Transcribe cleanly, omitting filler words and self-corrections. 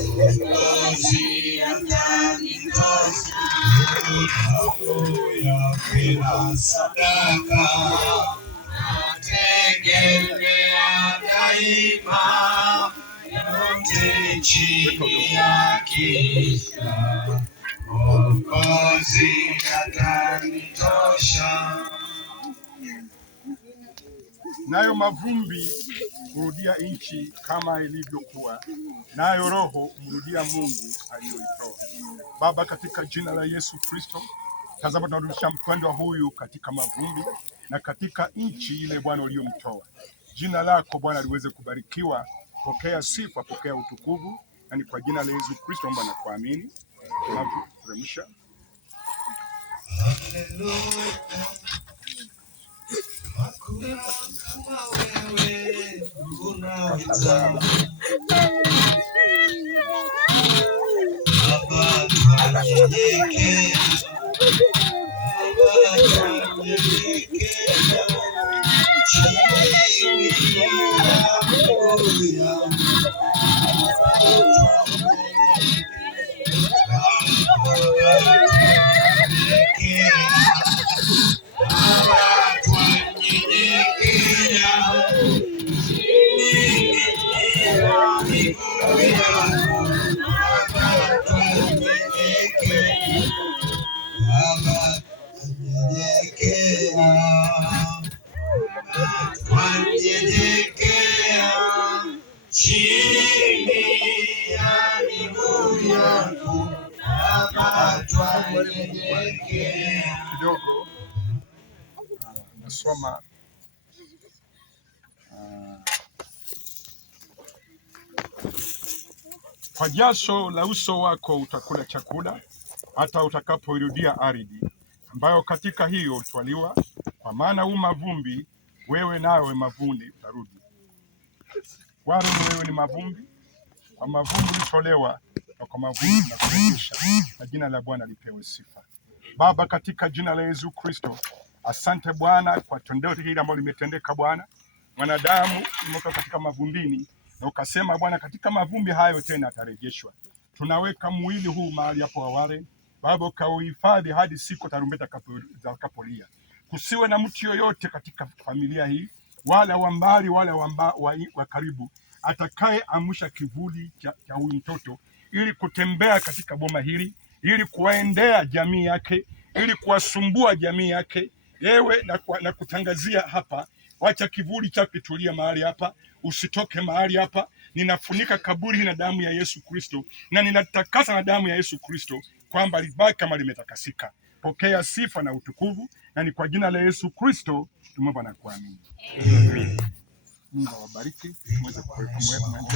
Mwokozi atanitosha, ya bila sadaka, nategemea daima, yote chini ya kisha. Mwokozi atanitosha. Nayo mavumbi hurudia nchi kama ilivyokuwa, nayo roho humrudia Mungu aliyoitoa. Baba, katika jina la Yesu Kristo, tazama tunarudisha mpendwa huyu katika mavumbi na katika nchi ile Bwana uliyomtoa. Jina lako Bwana liweze kubarikiwa. Pokea sifa, pokea utukufu, na ni kwa jina la Yesu Kristo omba na kuamini. Tunakuremsha. Haleluya. Hakuna kama wewe unaweza. Baba tunyenyekea, Baba tunyenyekea, chini ya miguu yako. Kidogo nasoma kwa jasho la uso wako utakula chakula hata utakapoirudia ardhi ambayo katika hiyo utwaliwa, kwa maana mavumbi wewe, nawe mavumbi utarudi. Bwana, wewe ni mavumbi, kwa mavumbi ulitolewa na kwa mavumbi tunakurejesha, na jina la Bwana lipewe sifa. Baba, katika jina la Yesu Kristo, asante Bwana kwa tendo hili ambalo limetendeka Bwana. Mwanadamu umetoka katika mavumbini na ukasema Bwana, katika mavumbi hayo tena atarejeshwa. Tunaweka mwili huu mahali hapo awali Baba, ukauhifadhi hadi siku tarumbeta zitakapolia. Kusiwe na mtu yoyote katika familia hii, wala wa mbali wala wa karibu, atakaye amsha kivuli cha huyu mtoto ili kutembea katika boma hili, ili kuwaendea jamii yake, ili kuwasumbua jamii yake. Yewe na kutangazia hapa, wacha kivuli chake tulia mahali hapa, usitoke mahali hapa. Ninafunika kaburi na damu ya Yesu Kristo, na ninatakasa na damu ya Yesu Kristo, kwamba libaki kama limetakasika. Pokea sifa na utukufu, na ni kwa jina la Yesu Kristo tumeomba na kuamini. Amen. Mungu awabariki. Mweze kuwepo.